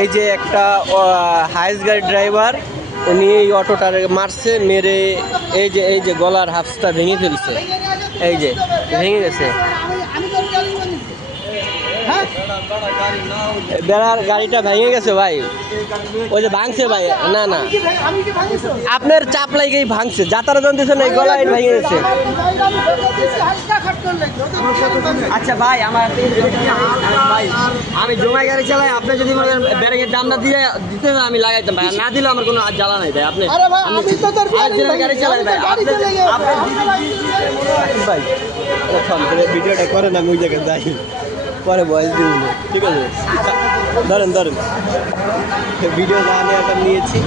এই যে একটা হাইস গাড়ি ড্রাইভার উনি এই অটোটার মারছে, মেরে এই যে গলার হাফসটা ভেঙে ফেলছে। এই যে ভেঙে গেছে, বেড়ার গাড়িটা ভেঙে গেছে ভাই। ওই যে ভাঙছে ভাই, না না আপনার চাপ লাগেই ভাঙছে, যাতারা জানতেছেন এই গলায় ভেঙে গেছে। আচ্ছা ভাই, আমার ভাই আমি জমাই গাড়ি চালাই, আপনি যদি ব্যারেকের দামটা দিয়ে দিতে আমি লাগাইতাম ভাই, না দিলে আমার কোনো জ্বালা নাই ভাই। আপনি গাড়ি চালাই ভাই, ভাই ভিডিওটা করেন, আমি ওই জায়গায় যাই, পরে বয়স দিব, ঠিক আছে? ধরেন ভিডিও যা নেওয়াটা নিয়েছি।